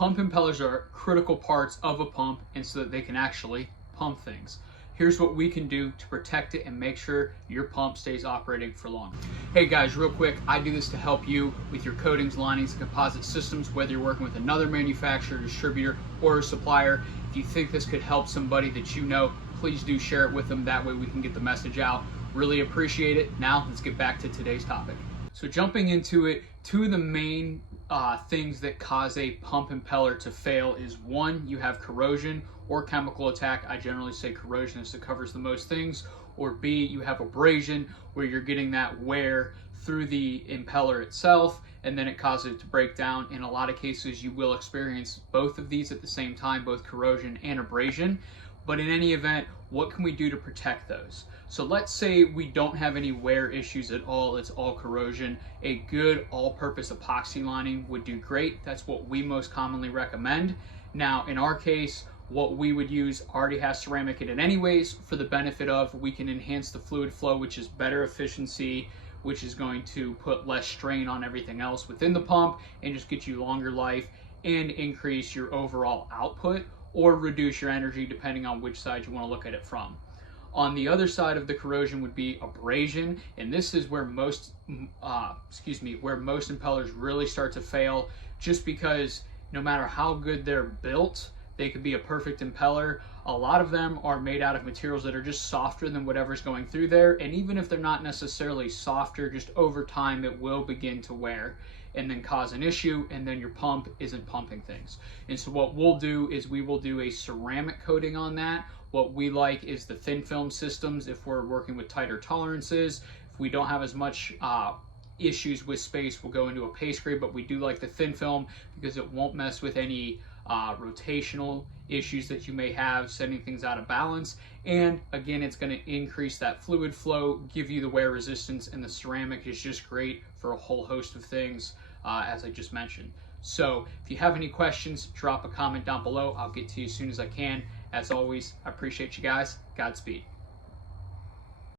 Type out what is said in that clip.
Pump impellers are critical parts of a pump, and so that they can actually pump things. Here's what we can do to protect it and make sure your pump stays operating for longer. Hey guys, real quick, I do this to help you with your coatings, linings, and composite systems, whether you're working with another manufacturer, distributor, or a supplier. If you think this could help somebody that you know, please do share it with them. That way we can get the message out. Really appreciate it. Now let's get back to today's topic. So jumping into it, two of the main things that cause a pump impeller to fail is one, you have corrosion or chemical attack. I generally say corrosion as it covers the most things. Or B, you have abrasion where you're getting that wear through the impeller itself and then it causes it to break down. In a lot of cases you will experience both of these at the same time, both corrosion and abrasion. But in any event, what can we do to protect those? So let's say we don't have any wear issues at all, it's all corrosion. A good all-purpose epoxy lining would do great. That's what we most commonly recommend. Now, in our case, what we would use already has ceramic in it anyways. For the benefit of, we can enhance the fluid flow, which is better efficiency, which is going to put less strain on everything else within the pump and just get you longer life and increase your overall output or reduce your energy depending on which side you want to look at it from. On the other side of the corrosion would be abrasion, and this is where most impellers really start to fail, just because no matter how good they're built, they could be a perfect impeller. A lot of them are made out of materials that are just softer than whatever's going through there, and even if they're not necessarily softer, just over time it will begin to wear and then cause an issue, and then your pump isn't pumping things. And so what we'll do is we will do a ceramic coating on that. What we like is the thin film systems if we're working with tighter tolerances. If we don't have as much issues with space, we'll go into a paste grade, but we do like the thin film because it won't mess with any rotational issues that you may have, sending things out of balance. And again, it's going to increase that fluid flow, give you the wear resistance, and the ceramic is just great for a whole host of things, as I just mentioned. So if you have any questions, drop a comment down below. I'll get to you as soon as I can. As always, I appreciate you guys. Godspeed.